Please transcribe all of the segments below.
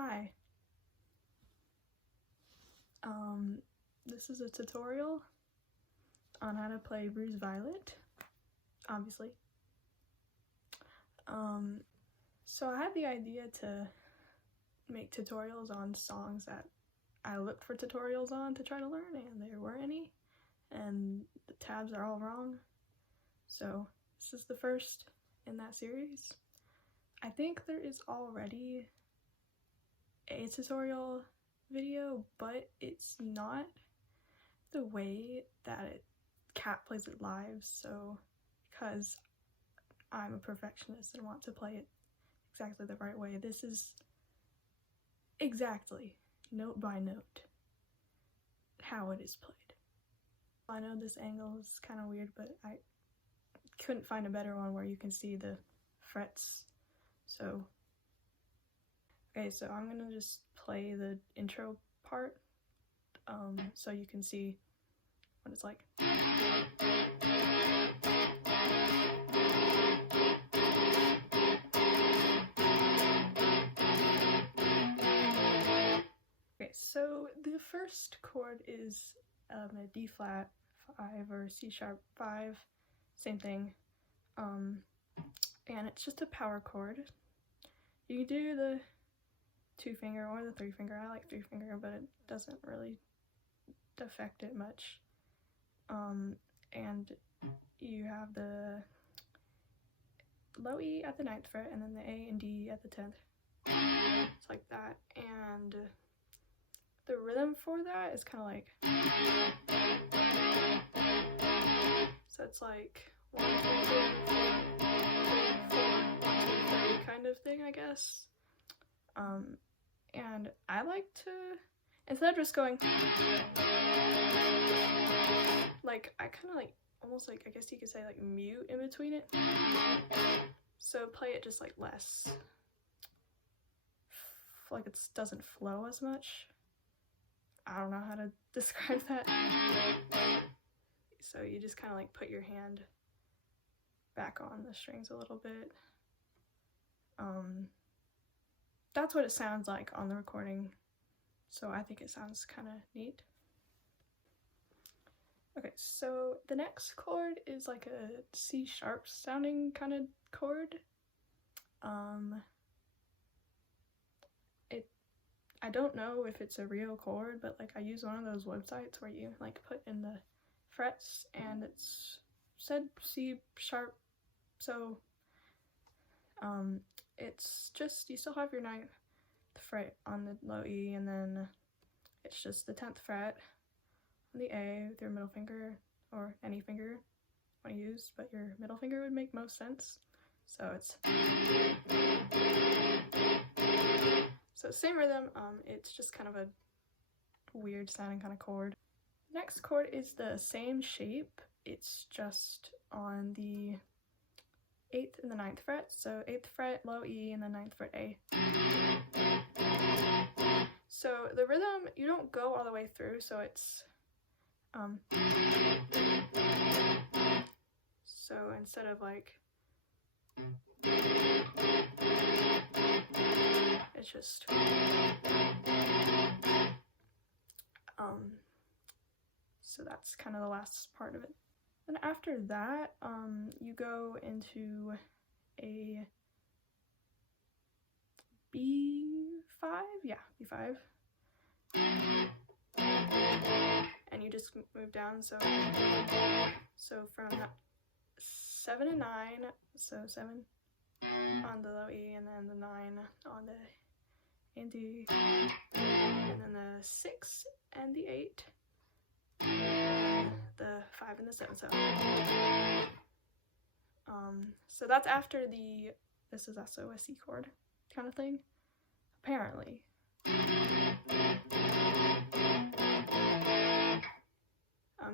Hi. This is a tutorial on how to play Bruise Violet, obviously. So I had the idea to make tutorials on songs that I looked for tutorials on to try to learn, and there weren't any, and the tabs are all wrong. So this is the first in that series. I think there is already a tutorial video, but it's not the way that Kat plays it live, so because I'm a perfectionist and want to play it exactly the right way, this is exactly, note by note, how it is played. I know this angle is kind of weird, but I couldn't find a better one where you can see the frets, so okay, so I'm gonna just play the intro part so you can see what it's like. Okay, so the first chord is a D flat 5 or C sharp 5, same thing, and it's just a power chord. You can do the 2-finger or the 3-finger. I like 3-finger, but it doesn't really affect it much. And you have the low E at the 9th fret, and then the A and D at the 10th. It's like that, and the rhythm for that is kind of like, so it's like 1, 2, 3, 4, 1, 2, 3 kind of thing, I guess. And I like to, instead of just going, like, I kind of like, almost like, I guess you could say like mute in between it. So play it just like less, like it doesn't flow as much. I don't know how to describe that. So you just kind of like put your hand back on the strings a little bit. That's what it sounds like on the recording, so I think it sounds kind of neat. Okay, so the next chord is like a C sharp sounding kind of chord. I don't know if it's a real chord, but like I use one of those websites where you like put in the frets and it's said C sharp, so it's just, you still have your 9th fret on the low E, and then it's just the 10th fret on the A with your middle finger, or any finger you want to use, but your middle finger would make most sense. So it's same rhythm, it's just kind of a weird sounding kind of chord. Next chord is the same shape, it's just on the 8th and the 9th fret, so 8th fret low E and then 9th fret A. So the rhythm, you don't go all the way through, so it's so instead of like, it's just so that's kind of the last part of it. And after that, you go into a B5, yeah, B5, and you just move down, so from 7 and 9, so 7 on the low E, and then the 9 on the A and D, and then the 6 and the 8, the 5 and the 7, so that's after the, this is also a C chord kind of thing, apparently.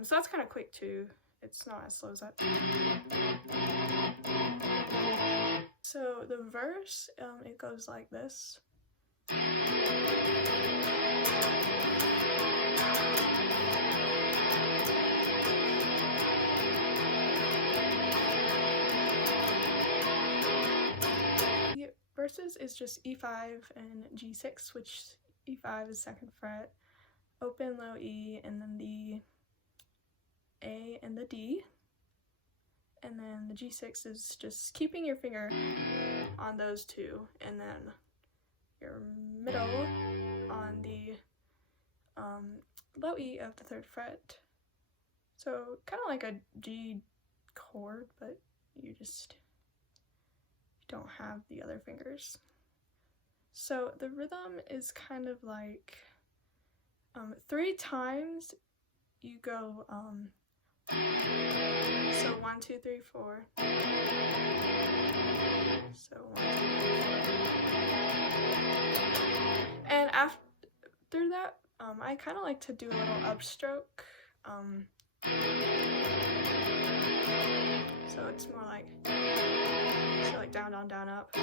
So that's kind of quick too, it's not as slow as that. So the verse, it goes like this. The verses chords is just E5 and G6, which E5 is 2nd fret, open low E, and then the A and the D. And then the G6 is just keeping your finger on those two, and then your middle on the low E of the 3rd fret. So kind of like a G chord, but you just don't have the other fingers. So the rhythm is kind of like 3 times you go so 1, 2, 3, 4. So 1, 2, 3. And after that, I kind of like to do a little upstroke. So it's more like, so like down, down, down, up.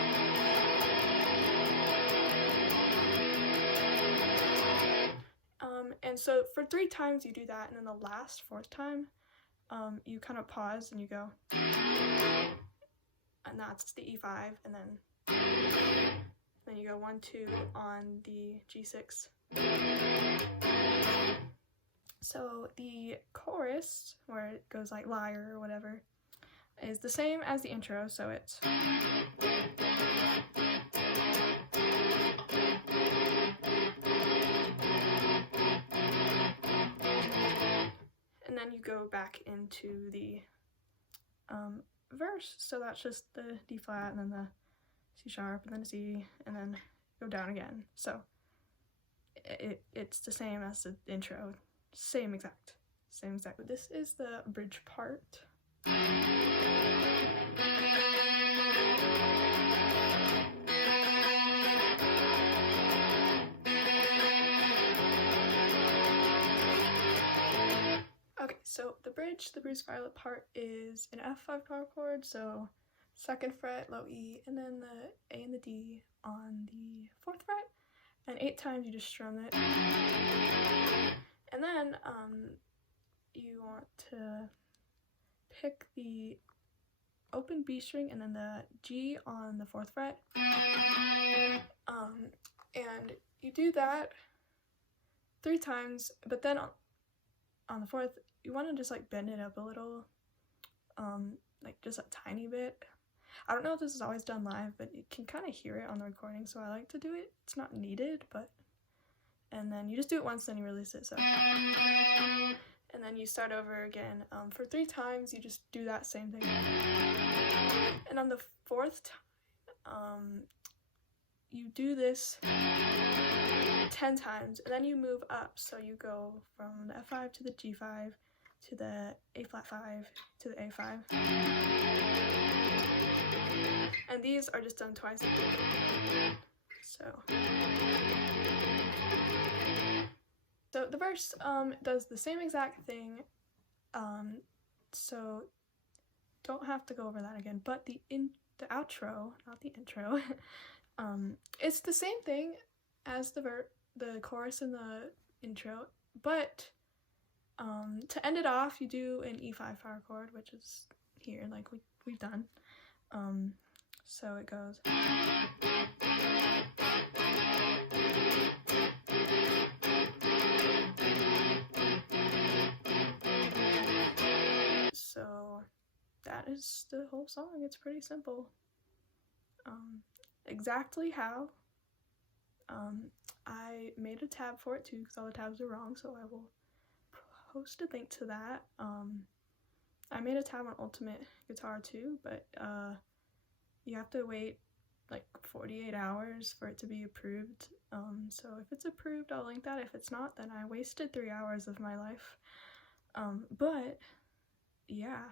And so for 3 times you do that, and then the last 4th time, you kind of pause and you go, and that's the E5, and then you go 1, 2 on the G6. So the chorus, where it goes like liar or whatever, is the same as the intro, so it's and then you go back into the verse, so that's just the D flat and then the C sharp and then the C and then go down again. So it's the same as the intro, same exact. But this is the bridge part. Okay, so the bruised violet part is an F5 power chord, so 2nd fret, low E, and then the A and the D on the 4th fret, and 8 times you just strum it. And then you want to pick the open B string and then the G on the 4th fret, and you do that 3 times, but then on the 4th, you want to just like bend it up a little, like just a tiny bit. I don't know if this is always done live, but you can kind of hear it on the recording, so I like to do it. It's not needed, but, and then you just do it once, then you release it, so. And then you start over again. For 3 times, you just do that same thing. And on the 4th time, you do this 10 times, and then you move up, so you go from the F5 to the G5 to the A flat 5 to the A5, and these are just done twice. So the verse does the same exact thing, so don't have to go over that again, but the outro, not the intro, it's the same thing as the chorus and the intro, but to end it off, you do an E5 power chord, which is here, like we've done. So it goes. So that is the whole song. It's pretty simple. Exactly how. I made a tab for it too because all the tabs are wrong, so I will post a link to that. I made a tab on Ultimate Guitar too, but you have to wait like 48 hours for it to be approved. So if it's approved, I'll link that. If it's not, then I wasted 3 hours of my life. But yeah.